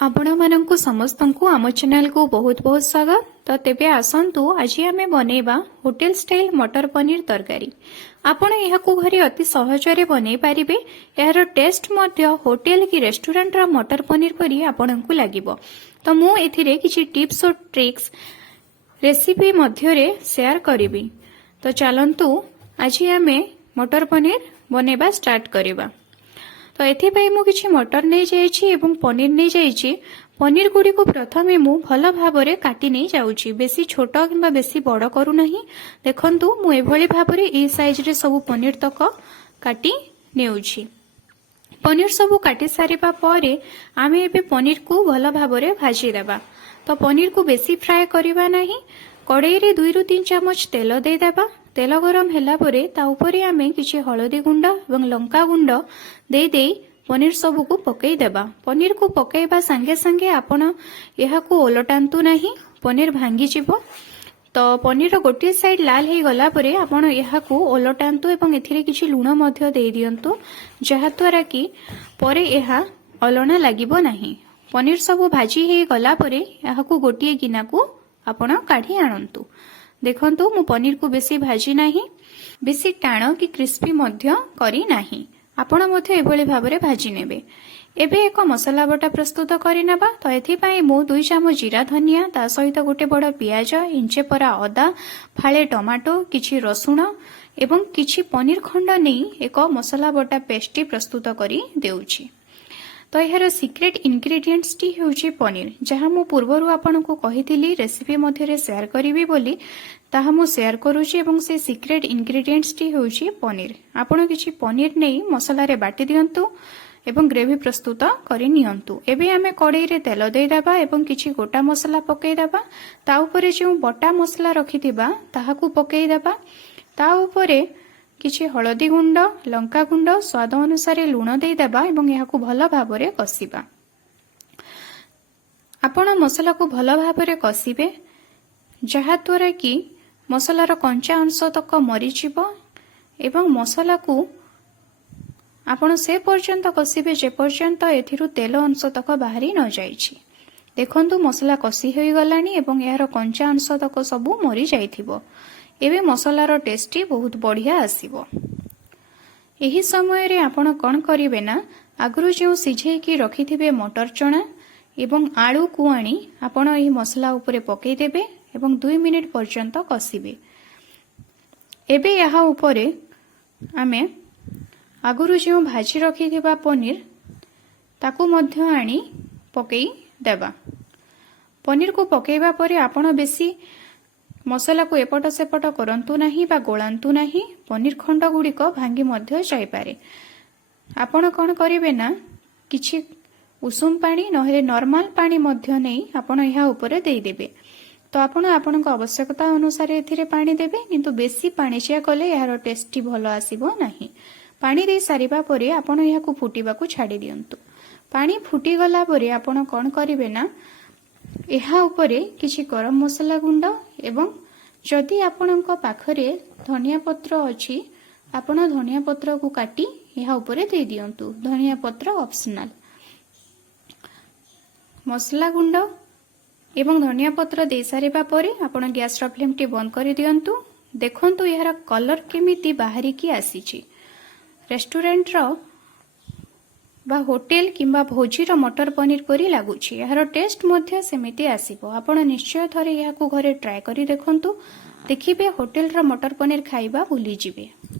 आपण मानंकु समस्तंकु आम चैनल को बहुत बहुत स्वागत। तो तेबे आसंतु आज आमे बनेबा होटेल स्टाइल मटर पनीर तरकारी। आपण एहाकु घरे अति सहजरे बनै पारिबे। एहार टेस्ट मध्य होटेल की रेस्टोरेंट रा मटर पनीर परी आपनकु लागिबो। तो मु एथिरे किछि टिप्स और ट्रिक्स रेसिपी मध्यरे शेयर करिबी। तो चलंतु आज आमे मटर पनीर बनेबा स्टार्ट करिबा। तो एथिपाई मु किछि मटर नै जाइछि एवं पनीर नै जाइछि। पनीर गुडी को प्रथमे मु भल भाबरे काटी नै जाउछि। बेसी छोट किंबा बेसी बड़ करू नाही। देखंतु मु एभली भाबरे ए साइज रे सब पनीर तक काटी नेउछि। पनीर सब काटी सारिबा परे आमे एबे पनीर को भल भाबरे भाजी देबा। तो पनीर को बेसी फ्राई करिबा नाही। कड़ाई रे 2 ରୁ 3 चामच तेल दे देबा। तेल गरम ହେଲା ପରେ ତା ଉପରେ ଆମେ କିଛି ହଳଦୀ ଗୁଣ୍ଡ ଏବଂ ଲଙ୍କା ଗୁଣ୍ଡ ଦେଇ ପନିର ସବୁକୁ ପକେଇ ଦେବା। ପନିର କୁ ପକେଇବା ସାଙ୍ଗେ ସାଙ୍ଗେ ଆପଣ ଏହାକୁ ଓଲଟାନ୍ତୁ ନାହିଁ, ପନିର ଭାଙ୍ଗି ଯିବ। ତ ପନିରର ଗୋଟିଏ ସାଇଡ ଲାଲ ହେଇଗଲା ପରେ ଆପଣ ଏହାକୁ ଓଲଟାନ୍ତୁ ଏବଂ ଏଥିରେ କିଛି ଲୁଣ ମଧ୍ୟ ଦେଇ ଦିଅନ୍ତୁ, ଯାହା ଦ୍ୱାରା କି ପରେ ଏହା ଅଲଣା ଲାଗିବ ନାହିଁ। ପନିର ସବୁ ଭାଜି ହେଇଗଲା ପରେ ଏହାକୁ ଗୋଟିଏ ଗିନାକୁ ଆପଣ କାଢି ଆଣନ୍ତୁ। देखंतु मु पनीर को बेसी भाजी नाही, बेसी टाण कि क्रिस्पी मध्य करी नाही। आपण मध्य एभली भाबरे भाजी नेबे। एबे एक मसला बटा प्रस्तुत करि नेबा। तो एथि पई मु 2 चामच जीरा धनिया, ता सहित गोटे बड़ पियाज, इंचे परा अदा, फाळे टमाटो, किछि रसुण एवं किछि पनीर खंड नै एक मसला बटा पेस्ट प्रस्तुत करी देउछि। तो यार सीक्रेट इंग्रेडिएंट्स टी होउछि पनीर, जहाँ मु पूर्वरु आपनको कहिथिली रेसिपी मध्यरे शेयर करिवि बोली, ताहा मु शेयर करूछि। एवं से सीक्रेट इंग्रेडिएंट्स टी होउछि पनीर। आपण किछि पनीर नै मसला रे बाटी दियंतु एवं ग्रेवी प्रस्तुत करि नियंतु। एबे आमे कड़ाई रे तेल देई देबा एवं किछि गोटा मसला पकेई देबा। ता ऊपर जे बटा मसला रखिथिबा ताहाकू पकेई देबा। ता ऊपर किछि हळदी गुंड, लंका गुंड, स्वाद अनुसार लूण देई देबा एवं एहाकू भल भाबरे कसिबा। आपण मसला को भल भाबरे कसिबे, जहा द्वारा कि मसलार कंचा अंश तक मरी जिवो एवं मसला को आपण से पर्यंत कसिबे जे पर्यंत एथिरु तेल अंश तक बाहरी न जाइछि। देखंतु मसला कसी होई गलानी एवं यार कंचा अंश तक सबु मरी जाइथिबो। एबे मसलार टेस्टी बहुत बढ़िया आसीबो। एही समय रे आपण कोन करिवे ना, आगरु जे सिझे की रखिथिबे मटर चना एवं आलू को आनी आपण एही मसला ऊपर पकेई देबे एवं 2 मिनिट पर्यंत कसिबे। एबे यहा ऊपर आमे आगरु जे भाजी रखिथिबा पनीर ताकू मध्य आनी पकेई देबा। पनीर को पकेइबा परे आपण बेसी मसला को एपट सेपट करंतु नाही बा गोळांतु नाही, पनीर खंड गुड़िक भांगी मध्य जाई पारे। आपण कोन करिवे ना, किछि उषुम पानी नहेले नॉर्मल पानी मध्य नै आपण एहा ऊपर देई देबे। तो आपण आपनक आवश्यकता अनुसार एथिरे पानी देबे, किंतु बेसी पानी चिया कले एहार टेस्टी भलो आसीबो नाही। पानी दे सारिबा परे आपण एहाकू फुटीबाकू छाडी दियंतु। पानी फुटी गला परे आपण कोन करिवे ना, एहा ऊपरे किछि गरम मसला गुंड एवं जदि आपणक पाखरे धनिया पत्र अछि, आपण धनिया पत्र को काटी एहा ऊपरे दे दियंतु। धनिया पत्र ऑप्शनल। मसला गुंड एवं धनिया पत्र दे सारिबा परे आपण गैस र फ्लेम टी बंद करि दियंतु। देखंतु एहार कलर केमिति बाहरी की आसीछि। रेस्टोरेंट रो बा होटेल किंबा भोजी रो मटर पनीर परी लागुछि। यार टेस्ट मध्य सेमिति आसीबो। आपण निश्चय थरे याकू घरे ट्राई करी देखंतु। देखिबे होटेल रो मटर पनीर खाइबा भूली जिबे।